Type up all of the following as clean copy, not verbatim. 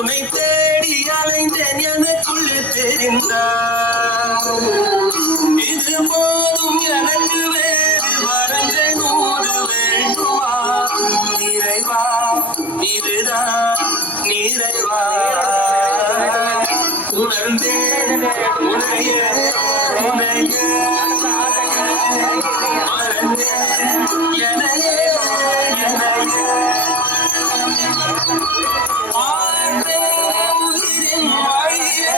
உன்னை தேடி அலைந்தேன் எனக்குள்ளே தெரிந்தார் இது போதும் எனக்கு வேறு வரங்கள் 100 வேண்டுமா நிறைவா இதுதான் நிறைவா உணர்ந்தேன் உனைய உனைய மறந்தேன் எனையே எனைய வாழ்ந்தேன் உயிரின் வழியே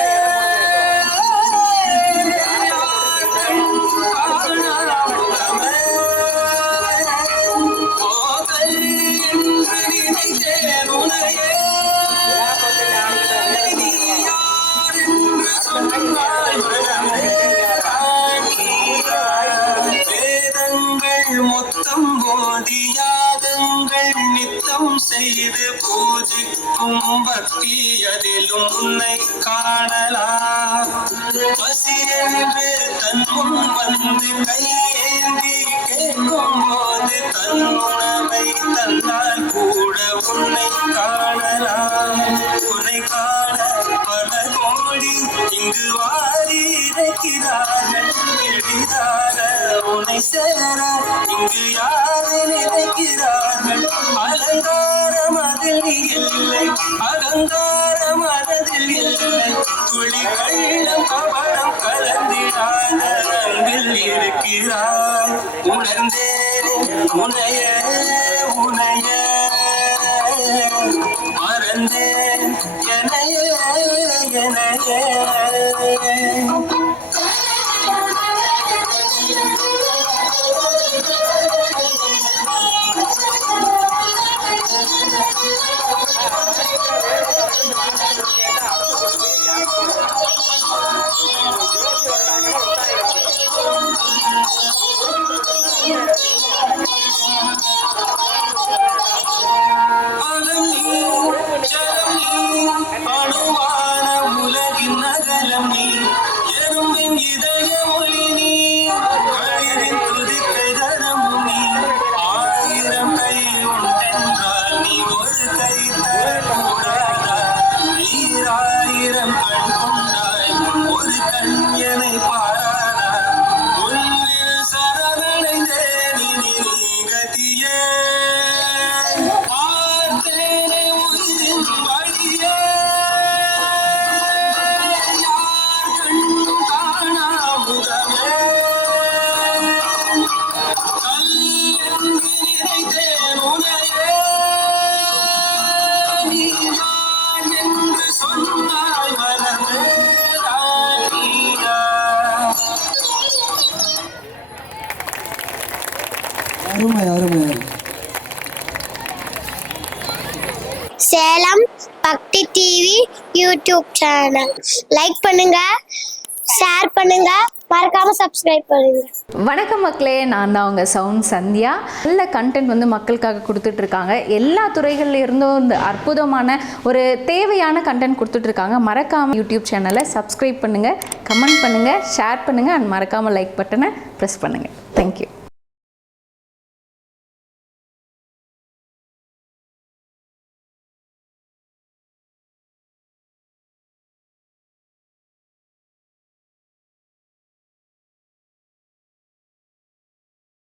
போதல் என்று நினைத்தேன் உனையே வேதங்கள் மொத்தம் போதியாதங்கள் நித்தம் செய்து பூஜிக்கும் பக்தி அதிலும் உன்னை காணலாம் பசி என்று தன் முன் வந்து கையேந்தி கேட்கும் போது தன் உணவை தந்தால் கூட உன்னை காணலாம் உன்னை காண பல கோடி இங்கு வாரி இருக்கிறார்கள் எளிதாக உன்னை சேர இங்கு யாரை நினைக்கிறார்கள் அலங்காரம் அதில் இல்லை அலங்காரம் அதில் இல்லை துளி கள்ளம் கவனம் கலந்திடாத அன்பில் இருக்கிறாய் உணர்ந்தேன் உனைய உனைய மறந்தேன் எனைய எனைய அணுவான உலகின் நகரம் நீ எறும்பின் இதய மொழி நீ கழிவின் துதிக்கை தரமும் நீ 1000 கை உண்டென்றால் நீ ஒரு கை தரக்கூடாதா 1000 கண் கொண்டாய் ஒரு கண் என்னை பாராதா உன்னில் சரணடைந்தேன் இனி நீ கதியே பார்த்தேனே உயிரின் வழியே யார் கண்ணும் காணா முகமே கல் என்று நினைத்தேன் உனையே நீ நான் என்று சொன்னாய் மனமே ராணியா அருமை அருமை. சேலம் பக்தி டிவி யூடியூப் சேனல் லைக் பண்ணுங்க, ஷேர் பண்ணுங்க, மறக்காம சப்ஸ்கிரைப் பண்ணுங்க. வணக்கம் மக்களே, நான் தான் உங்கள் சவுண்ட் சந்தியா. நல்ல கண்டென்ட் வந்து மக்களுக்காக கொடுத்துட்ருக்காங்க. எல்லா துறைகள்ல இருந்தும் இந்த அற்புதமான ஒரு தேவையான கண்டென்ட் கொடுத்துட்ருக்காங்க. மறக்காமல் யூடியூப் சேனலை சப்ஸ்கிரைப் பண்ணுங்கள், கமெண்ட் பண்ணுங்கள், ஷேர் பண்ணுங்கள் அண்ட் மறக்காமல் லைக் பட்டனை ப்ரெஸ் பண்ணுங்கள். தேங்க்யூ.